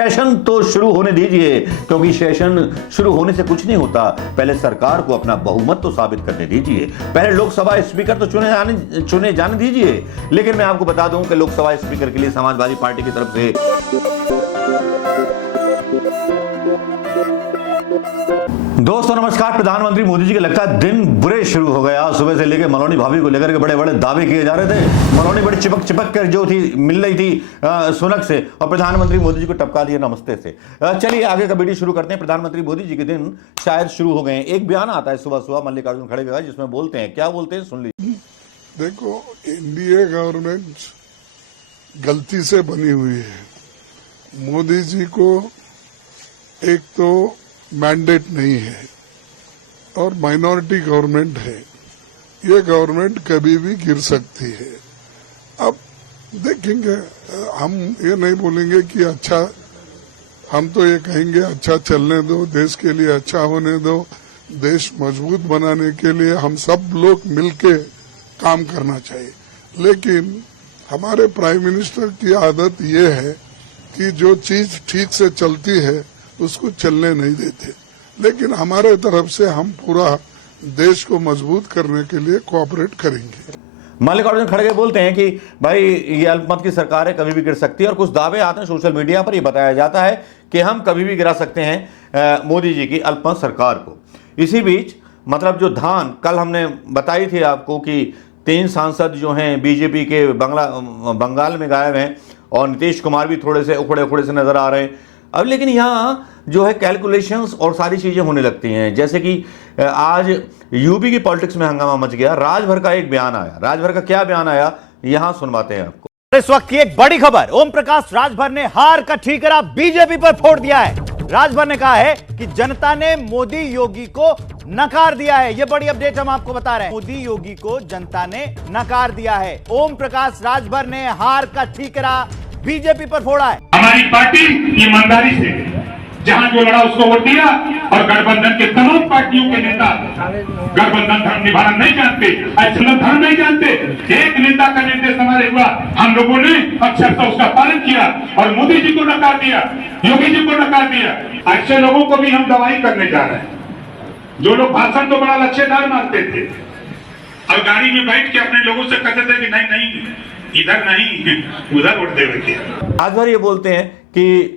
Session तो शुरू होने दीजिए, क्योंकि सेशन शुरू होने से कुछ नहीं होता। पहले सरकार को अपना बहुमत तो साबित करने दीजिए, पहले लोकसभा स्पीकर तो चुने जाने दीजिए। लेकिन मैं आपको बता दूं कि लोकसभा स्पीकर के लिए समाजवादी पार्टी की तरफ से दोस्तों नमस्कार। प्रधानमंत्री मोदी जी के लगता है दिन बुरे शुरू हो गया। सुबह से लेकर मलोनी भाभी को लेकर के बड़े बड़े दावे किए जा रहे थे। मलोनी बड़ी चिपक कर जो थी मिल रही थी सुनक से, और प्रधानमंत्री मोदी जी को टपका दिया नमस्ते से। चलिए आगे का वीडियो शुरू करते हैं। प्रधानमंत्री मोदी जी के दिन शायद शुरू हो गए हैं। एक बयान आता है सुबह सुबह मल्लिकार्जुन खड़गे का, जिसमें बोलते हैं, क्या बोलते हैं सुन लीजिए। देखो, एनडीए गवर्नमेंट गलती से बनी हुई है। मोदी जी को एक तो मैंडेट नहीं है और माइनॉरिटी गवर्नमेंट है। ये गवर्नमेंट कभी भी गिर सकती है। अब देखेंगे, हम ये नहीं बोलेंगे कि अच्छा, हम तो ये कहेंगे अच्छा चलने दो, देश के लिए अच्छा होने दो, देश मजबूत बनाने के लिए हम सब लोग मिलके काम करना चाहिए। लेकिन हमारे प्राइम मिनिस्टर की आदत ये है कि जो चीज ठीक से चलती है उसको चलने नहीं देते। लेकिन हमारे तरफ से हम पूरा देश को मजबूत करने के लिए कोऑपरेट करेंगे। मल्लिकार्जुन खड़गे बोलते हैं कि भाई ये अल्पमत की सरकार है, कभी भी गिर सकती है। और कुछ दावे आते हैं सोशल मीडिया पर, ये बताया जाता है कि हम कभी भी गिरा सकते हैं मोदी जी की अल्पमत सरकार को। इसी बीच मतलब जो धान कल हमने बताई थी आपको कि 3 सांसद जो हैं बीजेपी के बंगाल में गायब हैं, और नीतीश कुमार भी थोड़े से उखड़े से नजर आ रहे हैं। अब लेकिन यहाँ जो है कैलकुलेशंस और सारी चीजें होने लगती हैं। जैसे कि आज यूपी की पॉलिटिक्स में हंगामा मच गया। राजभर का एक बयान आया। राजभर का क्या बयान आया, यहां सुनवाते हैं आपको। इस वक्त की एक बड़ी खबर, ओम प्रकाश राजभर ने हार का ठीकरा बीजेपी पर फोड़ दिया है। राजभर ने कहा है कि जनता ने मोदी योगी को नकार दिया है। यह बड़ी अपडेट हम आपको बता रहे हैं। मोदी योगी को जनता ने नकार दिया है। ओम प्रकाश राजभर ने हार का ठीकरा बीजेपी पर फोड़ा है। हमारी पार्टी ईमानदारी से जहां जो लड़ा उसको वोट दिया, और गठबंधन के तमाम पार्टियों के नेता गठबंधन धर्म निभाना नहीं जानते, ऐसा धर्म नहीं जानते। एक नेता का निर्देश हमारे हुआ, हम लोगों ने अक्षरशः उसका पालन किया और मोदी जी को नकार दिया, योगी जी को नकार दिया। ऐसे लोगों को भी हम दवाई करने जा रहे हैं। जो लोग भाषण तो बड़ा लच्छेदार मारते थे और गाड़ी में बैठ के अपने लोगों से कहते थे कि नहीं इधर नहीं उधर वोट देवे। आज भर ये बोलते हैं कि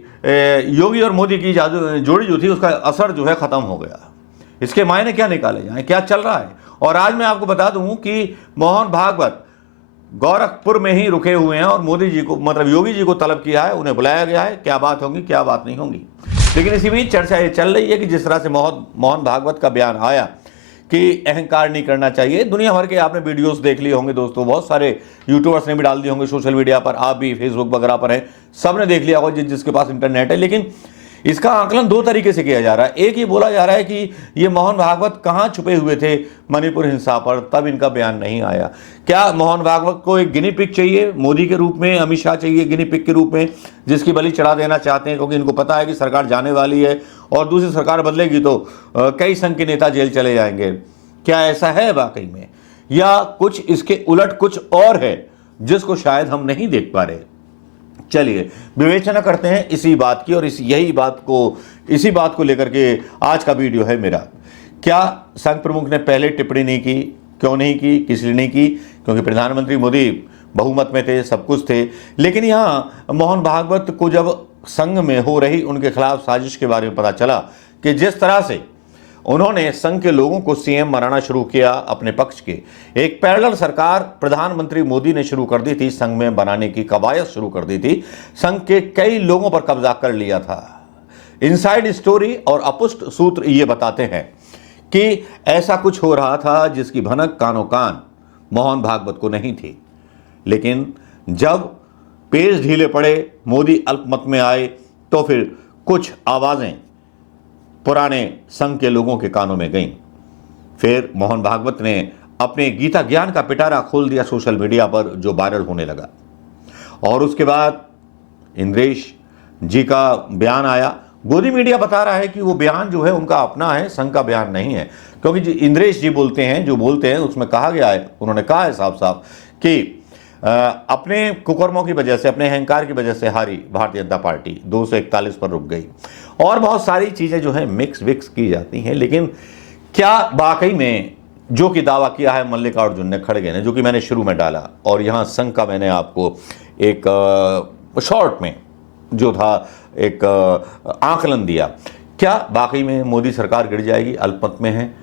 योगी और मोदी की जोड़ी जो थी उसका असर जो है खत्म हो गया। इसके मायने क्या निकाले जाए, क्या चल रहा है। और आज मैं आपको बता दूं कि मोहन भागवत गोरखपुर में ही रुके हुए हैं और मोदी जी को मतलब योगी जी को तलब किया है, उन्हें बुलाया गया है। क्या बात होगी क्या बात नहीं होगी। लेकिन इसी बीच चर्चा ये चल रही है कि जिस तरह से मोहन भागवत का बयान आया कि अहंकार नहीं करना चाहिए। दुनिया भर के आपने वीडियोस देख लिए होंगे दोस्तों, बहुत सारे यूट्यूबर्स ने भी डाल दिए होंगे सोशल मीडिया पर, आप भी फेसबुक वगैरह पर हैं, सबने देख लिया होगा जिसके पास इंटरनेट है। लेकिन इसका आकलन 2 तरीके से किया जा रहा है। एक ये बोला जा रहा है कि ये मोहन भागवत कहाँ छुपे हुए थे मणिपुर हिंसा पर, तब इनका बयान नहीं आया। क्या मोहन भागवत को एक गिनी पिग चाहिए मोदी के रूप में, अमित शाह चाहिए गिनी पिग के रूप में, जिसकी बलि चढ़ा देना चाहते हैं, क्योंकि इनको पता है कि सरकार जाने वाली है और दूसरी सरकार बदलेगी तो कई संघ के नेता जेल चले जाएंगे। क्या ऐसा है वाकई में, या कुछ इसके उलट कुछ और है जिसको शायद हम नहीं देख पा रहे। चलिए विवेचना करते हैं इसी बात की, और इसी बात को लेकर के आज का वीडियो है मेरा। क्या संघ प्रमुख ने पहले टिप्पणी नहीं की, क्यों नहीं की, किस लिए नहीं की? क्योंकि प्रधानमंत्री मोदी बहुमत में थे, सब कुछ थे। लेकिन यहाँ मोहन भागवत को जब संघ में हो रही उनके खिलाफ साजिश के बारे में पता चला कि जिस तरह से उन्होंने संघ के लोगों को सीएम बनाना शुरू किया अपने पक्ष के, एक पैरेलल सरकार प्रधानमंत्री मोदी ने शुरू कर दी थी, संघ में बनाने की कवायद शुरू कर दी थी, संघ के कई लोगों पर कब्जा कर लिया था। इनसाइड स्टोरी और अपुष्ट सूत्र ये बताते हैं कि ऐसा कुछ हो रहा था जिसकी भनक कानो कान मोहन भागवत को नहीं थी। लेकिन जब पेज ढीले पड़े, मोदी अल्पमत में आए, तो फिर कुछ आवाजें पुराने संघ के लोगों के कानों में गईं। फिर मोहन भागवत ने अपने गीता ज्ञान का पिटारा खोल दिया सोशल मीडिया पर, जो वायरल होने लगा। और उसके बाद इंद्रेश जी का बयान आया। गोदी मीडिया बता रहा है कि वो बयान जो है उनका अपना है, संघ का बयान नहीं है, क्योंकि इंद्रेश जी बोलते हैं, जो बोलते हैं उसमें कहा गया है, उन्होंने कहा है साफ साफ कि अपने कुकर्मों की वजह से, अपने अहंकार की वजह से हारी भारतीय जनता पार्टी 241 पर रुक गई। और बहुत सारी चीज़ें जो है मिक्स विक्स की जाती हैं, लेकिन क्या वाकई में जो कि दावा किया है मल्लिकार्जुन खड़गे ने, जो कि मैंने शुरू में डाला और यहाँ संघ का मैंने आपको एक शॉर्ट में जो था एक आकलन दिया, क्या वाकई में मोदी सरकार गिर जाएगी? अल्पमत में है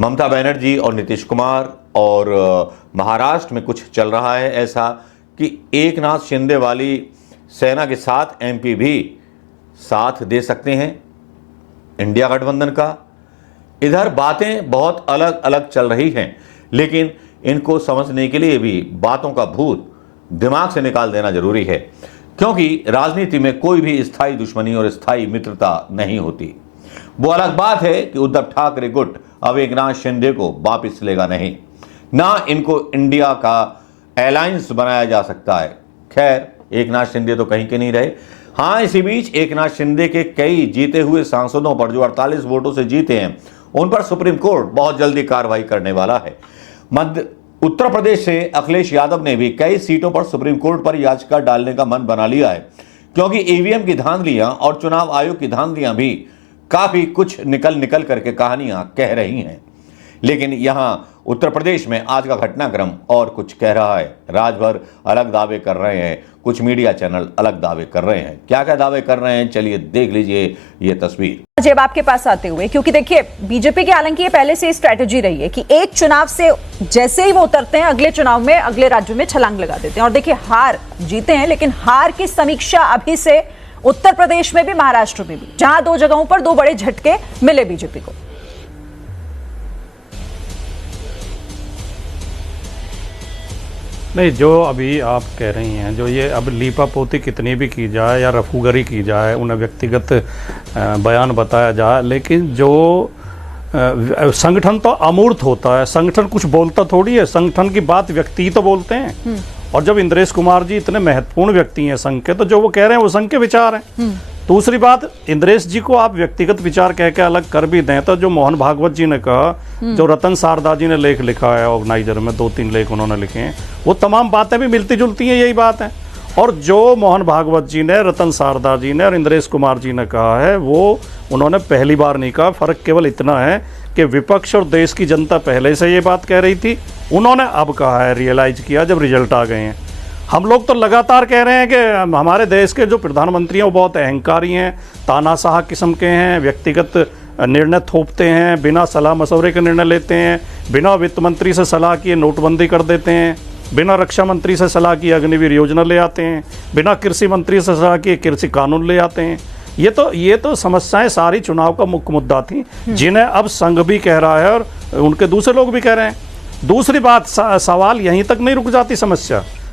ममता बनर्जी और नीतीश कुमार, और महाराष्ट्र में कुछ चल रहा है ऐसा कि एकनाथ शिंदे वाली सेना के साथ एमपी भी साथ दे सकते हैं इंडिया गठबंधन का। इधर बातें बहुत अलग अलग चल रही हैं, लेकिन इनको समझने के लिए भी बातों का भूत दिमाग से निकाल देना जरूरी है, क्योंकि राजनीति में कोई भी स्थायी दुश्मनी और स्थायी मित्रता नहीं होती। वो अलग बात है कि उद्धव ठाकरे गुट अब एकनाथ शिंदे को वापिस लेगा नहीं, ना इनको इंडिया का अलायंस बनाया जा सकता है। खैर, एकनाथ शिंदे तो कहीं के नहीं रहे। हाँ, इसी बीच एकनाथ शिंदे के कई जीते हुए सांसदों पर, जो 48 वोटों से जीते हैं, उन पर सुप्रीम कोर्ट बहुत जल्दी कार्रवाई करने वाला है। उत्तर प्रदेश से अखिलेश यादव ने भी कई सीटों पर सुप्रीम कोर्ट पर याचिका डालने का मन बना लिया है, क्योंकि ईवीएम की धांधलियां और चुनाव आयोग की धांधलियां भी काफी कुछ निकल करके कहानियां कह रही हैं। लेकिन यहां उत्तर प्रदेश में आज का घटनाक्रम और कुछ कह रहा है। राजभर अलग दावे कर रहे हैं, कुछ मीडिया चैनल अलग दावे कर रहे हैं। क्या क्या दावे कर रहे हैं, चलिए देख लीजिए ये तस्वीर। जब आपके पास आते हुए, क्योंकि देखिए बीजेपी की हालांकि ये पहले से स्ट्रेटेजी रही है कि एक चुनाव से जैसे ही वो उतरते हैं, अगले चुनाव में अगले राज्यों में छलांग लगा देते हैं। और देखिए हार जीते हैं, लेकिन हार की समीक्षा अभी से उत्तर प्रदेश में भी, महाराष्ट्र में भी, जहां 2 जगहों पर 2 बड़े झटके मिले बीजेपी को। नहीं, जो अभी आप कह रही हैं, जो ये अब लीपापोती कितनी भी की जाए या रफूगरी की जाए, उन्हें व्यक्तिगत बयान बताया जाए, लेकिन जो संगठन तो अमूर्त होता है, संगठन कुछ बोलता थोड़ी है, संगठन की बात व्यक्ति तो बोलते हैं। और जब इंद्रेश कुमार जी इतने महत्वपूर्ण व्यक्ति हैं संघ के, तो जो वो कह रहे हैं वो संघ के विचार हैं। दूसरी बात, इंद्रेश जी को आप व्यक्तिगत विचार कह के अलग कर भी दें, तो जो मोहन भागवत जी ने कहा, जो रतन शारदा जी ने लेख लिखा है ऑर्गेनाइजर में, 2-3 लेख उन्होंने लिखे हैं, वो तमाम बातें भी मिलती जुलती हैं, यही बात है। और जो मोहन भागवत जी ने, रतन शारदा जी ने और इंद्रेश कुमार जी ने कहा है, वो उन्होंने पहली बार नहीं कहा। फर्क केवल इतना है कि विपक्ष और देश की जनता पहले से ये बात कह रही थी, उन्होंने अब कहा है, रियलाइज किया जब रिजल्ट आ गए हैं। हम लोग तो लगातार कह रहे हैं कि हमारे देश के जो प्रधानमंत्री हैं वो बहुत अहंकारी हैं, तानाशाह किस्म के हैं, व्यक्तिगत निर्णय थोपते हैं, बिना सलाह मशवरे के निर्णय लेते हैं, बिना वित्त मंत्री से सलाह किए नोटबंदी कर देते हैं, बिना रक्षा मंत्री से सलाह किए अग्निवीर योजना ले आते हैं, बिना कृषि मंत्री से सलाह किए कृषि कानून ले आते हैं। ये तो समस्याएं सारी चुनाव का मुख्य मुद्दा थी, जिन्हें अब संघ भी कह रहा है और उनके दूसरे लोग भी कह रहे हैं। दूसरी बात, सवाल यहीं तक नहीं रुक जाती,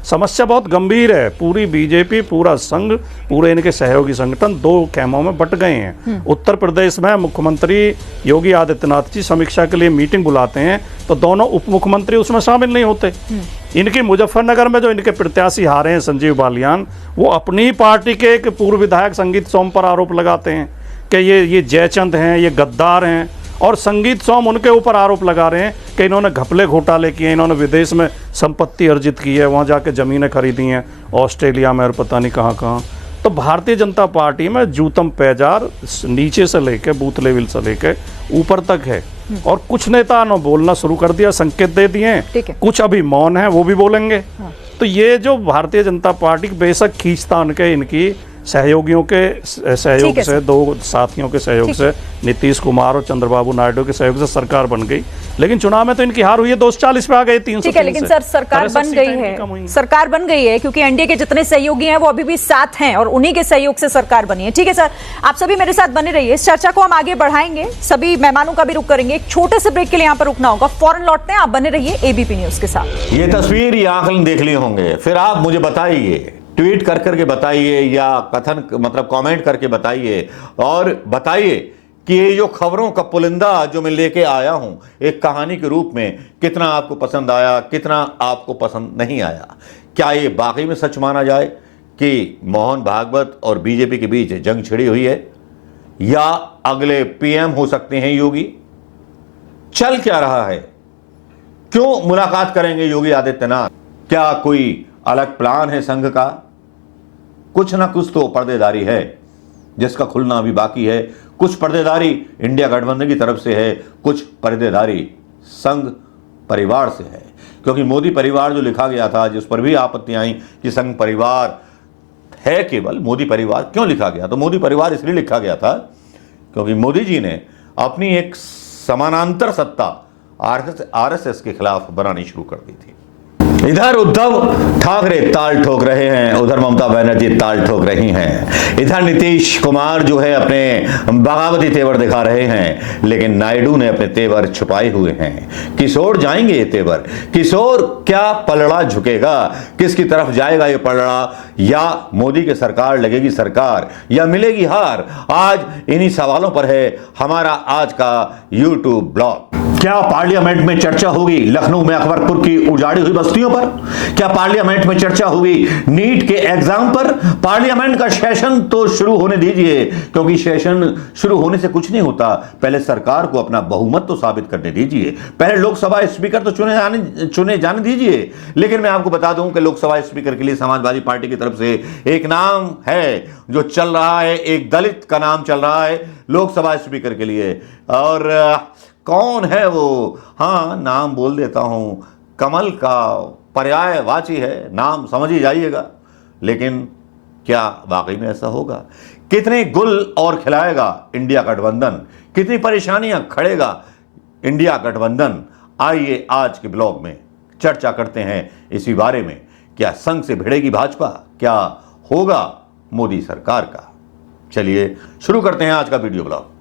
समस्या बहुत गंभीर है। पूरी बीजेपी, पूरा संघ, पूरे इनके सहयोगी संगठन 2 खेमों में बट गए हैं। उत्तर प्रदेश में मुख्यमंत्री योगी आदित्यनाथ जी समीक्षा के लिए मीटिंग बुलाते हैं, तो दोनों उप मुख्यमंत्री उसमें शामिल नहीं होते। इनकी मुजफ्फरनगर में जो इनके प्रत्याशी हारे हैं, संजीव बालियान, वो अपनी ही पार्टी के एक पूर्व विधायक संगीत सोम पर आरोप लगाते हैं कि ये जयचंद हैं, ये गद्दार हैं। और संगीत सोम उनके ऊपर आरोप लगा रहे हैं कि इन्होंने घपले घोटाले किए, इन्होंने विदेश में संपत्ति अर्जित की है, वहाँ जाके ज़मीनें खरीदी हैं ऑस्ट्रेलिया में और पता नहीं कहाँ। तो भारतीय जनता पार्टी में जूतम पैजार नीचे से लेके बूथ लेवल से लेके ऊपर तक है। और कुछ नेता ने बोलना शुरू कर दिया, संकेत दे दिए हैं, कुछ अभी मौन है, वो भी बोलेंगे। तो ये जो भारतीय जनता पार्टी बेशक खींचतान के इनकी सहयोगियों के सहयोग से, 2 साथियों के सहयोग से, नीतीश कुमार और चंद्रबाबू नायडू के सहयोग से सरकार बन गई, लेकिन चुनाव में तो इनकी हार हुई है, 240 पे आ गए, 300। ठीक है, लेकिन सर सरकार बन गई है, क्योंकि एनडीए के जितने सहयोगी हैं वो अभी भी साथ हैं और उन्हीं के सहयोग से सरकार बनी है। ठीक है सर, आप सभी मेरे साथ बने रहिए, इस चर्चा को हम आगे बढ़ाएंगे, सभी मेहमानों का भी रुख करेंगे। एक छोटे से ब्रेक के लिए यहाँ पर रुकना होगा, फौरन लौटते हैं, आप बने रहिए एबीपी न्यूज के साथ। ये तस्वीर, ये आंकलन देख लिए होंगे, फिर आप मुझे बताइए, ट्वीट करके बताइए या कथन मतलब कमेंट करके बताइए, और बताइए कि ये जो खबरों का पुलिंदा जो मैं लेके आया हूं एक कहानी के रूप में, कितना आपको पसंद आया, कितना आपको पसंद नहीं आया। क्या ये वाकई में सच माना जाए कि मोहन भागवत और बीजेपी के बीच जंग छिड़ी हुई है, या अगले पीएम हो सकते हैं योगी? चल क्या रहा है? क्यों मुलाकात करेंगे योगी आदित्यनाथ? क्या कोई अलग प्लान है संघ का, कुछ ना कुछ तो पर्देदारी है जिसका खुलना अभी बाकी है। कुछ पर्देदारी इंडिया गठबंधन की तरफ से है, कुछ पर्देदारी संघ परिवार से है। क्योंकि मोदी परिवार जो लिखा गया था, जिस पर भी आपत्ति आई कि संघ परिवार है केवल, मोदी परिवार क्यों लिखा गया? तो मोदी परिवार इसलिए लिखा गया था क्योंकि मोदी जी ने अपनी एक समानांतर सत्ता आरएसएस के खिलाफ बनानी शुरू कर दी थी। इधर उद्धव ठाकरे ताल ठोक रहे हैं, उधर ममता बनर्जी ताल ठोक रही हैं। इधर नीतीश कुमार जो है अपने बगावती तेवर दिखा रहे हैं, लेकिन नायडू ने अपने तेवर छुपाए हुए हैं। किशोर जाएंगे ये तेवर, किशोर क्या पलड़ा झुकेगा, किसकी तरफ जाएगा ये पलड़ा, या मोदी की सरकार लगेगी सरकार या मिलेगी हार? आज इन्हीं सवालों पर है हमारा आज का यूट्यूब ब्लॉग। क्या पार्लियामेंट में चर्चा होगी लखनऊ में अकबरपुर की उजाड़ी हुई बस्तियों पर? क्या पार्लियामेंट में चर्चा होगी नीट के एग्जाम पर? पार्लियामेंट का सेशन तो शुरू होने दीजिए, क्योंकि सेशन शुरू होने से कुछ नहीं होता। पहले सरकार को अपना बहुमत तो साबित करने दीजिए, पहले लोकसभा स्पीकर तो चुने जाने दीजिए। लेकिन मैं आपको बता दूं कि लोकसभा स्पीकर के लिए समाजवादी पार्टी की तरफ से एक नाम है जो चल रहा है, एक दलित का नाम चल रहा है लोकसभा स्पीकर के लिए। और कौन है वो? हाँ, नाम बोल देता हूं, कमल का पर्यायवाची है, नाम समझ ही जाइएगा। लेकिन क्या वाकई में ऐसा होगा? कितने गुल और खिलाएगा इंडिया गठबंधन, कितनी परेशानियां खड़ेगा इंडिया गठबंधन? आइए आज के ब्लॉग में चर्चा करते हैं इसी बारे में। क्या संघ से भिड़ेगी भाजपा? क्या होगा मोदी सरकार का? चलिए शुरू करते हैं आज का वीडियो ब्लॉग।